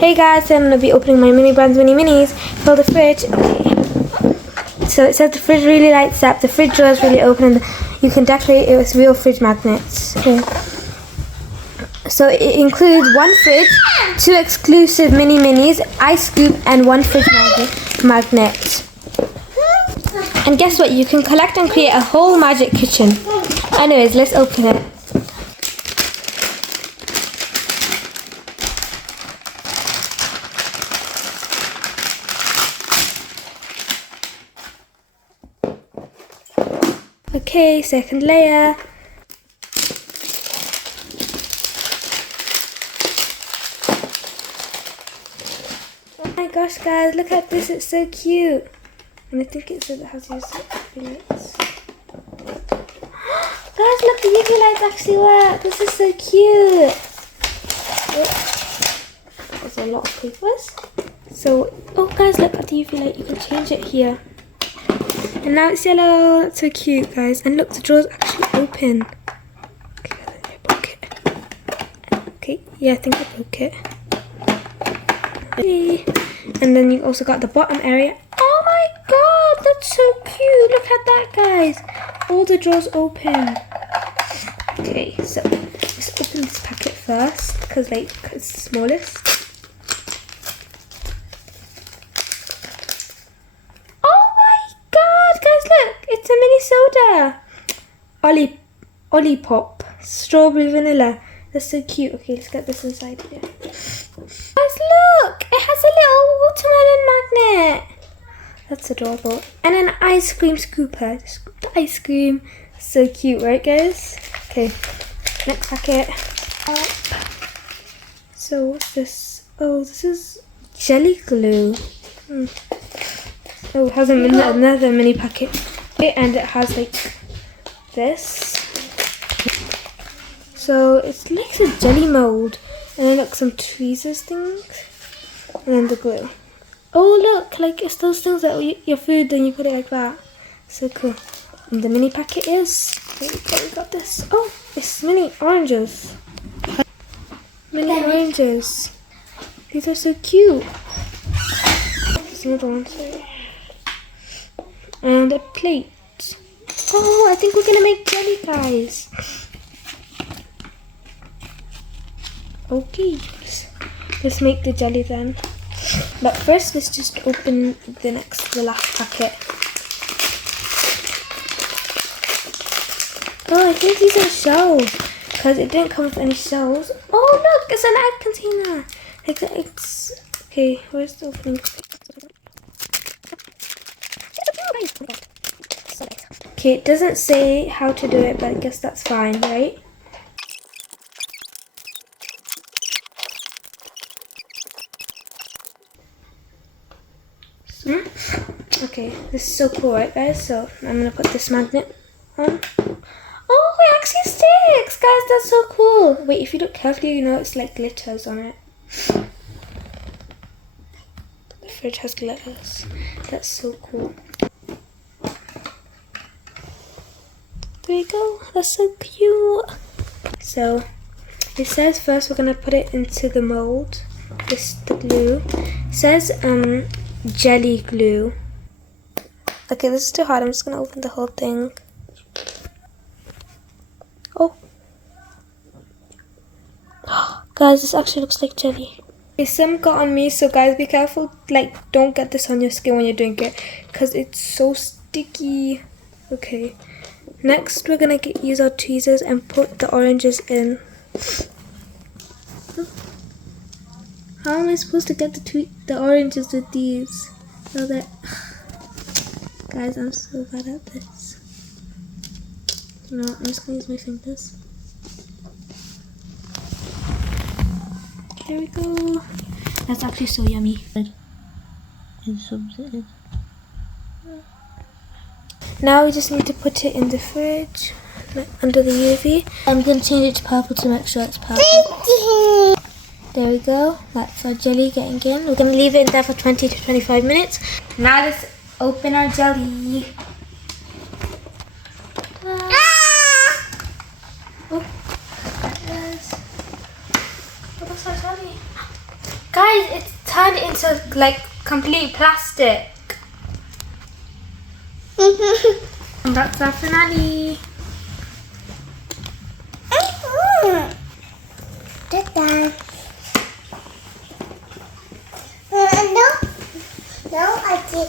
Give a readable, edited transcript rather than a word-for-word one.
Hey guys, I'm going to be opening my mini brands mini minis for the fridge. Okay. So it says the fridge really lights up, the fridge door is really open, and you can decorate it with real fridge magnets. Okay. So it includes one fridge, 2 exclusive mini minis, ice scoop, and 1 fridge magnet. And guess what? You can collect and create a whole magic kitchen. Anyways, let's open it. Okay, second layer. Oh my gosh guys, look at this, it's so cute. And I think it says it has these lights. Guys, look, the UV lights actually work. This is so cute. There's a lot of papers. So, oh guys, look at the UV light. You can change it here. And now it's yellow. That's so cute, guys. And look, the drawer's actually open. Okay, I think I broke it. Okay, yeah, I think I broke it. Okay. And then you also got the bottom area. Oh my god, that's so cute. Look at that, guys. All the drawers open. Okay, so let's open this packet first because like it's the smallest. It's a mini soda. Olipop. Strawberry vanilla. That's so cute. Okay, let's get this inside here. Guys, look! It has a little watermelon magnet. That's adorable. And an ice cream scooper. Just scoop the ice cream. So cute, right guys? Okay, next packet. So what's this? Oh, this is jelly glue. Oh, it has another mini packet. And it has like this. So it's like a jelly mold. And then look, some tweezers things. And then the glue. Oh look, like it's those things that your food and you put it like that. So cool. And the mini packet is, we got this. Oh, it's mini oranges. Mini oranges. These are so cute. There's another one, sorry. And a plate. Oh, I think we're gonna make jelly, guys. Okay, let's make the jelly then. But first, let's just open the last packet. Oh, I think these are shells because it didn't come with any shells. Oh, look, it's an egg container. It's okay. Where's the opening? Okay, it doesn't say how to do it, but I guess that's fine, right? Okay, this is so cool, right guys? So I'm gonna put this magnet on. Oh, it actually sticks! Guys, that's so cool! Wait, if you look carefully, you know it's like glitters on it. The fridge has glitters. That's so cool. There you go, that's so cute. So it says first we're gonna put it into the mold. The glue. It says jelly glue. Okay, this is too hard. I'm just gonna open the whole thing. Oh. Guys, this actually looks like jelly. Okay, some got on me, so guys be careful. Like, don't get this on your skin when you're doing it because it's so sticky. Okay. Next, we're gonna use our tweezers and put the oranges in. How am I supposed to get the oranges with these? So that, guys, I'm so bad at this. You know what? I'm just gonna use my fingers. There we go. That's actually so yummy. Now we just need to put it in the fridge under the UV. I'm going to change it to purple to make sure it's perfect. There we go. That's our jelly getting in. We're going to leave it in there for 20 to 25 minutes. Now let's open our jelly. Oh, that is. Oh, that's our jelly. Guys, it's turned into like complete plastic. And that's our finale. Ta-da. No, I did.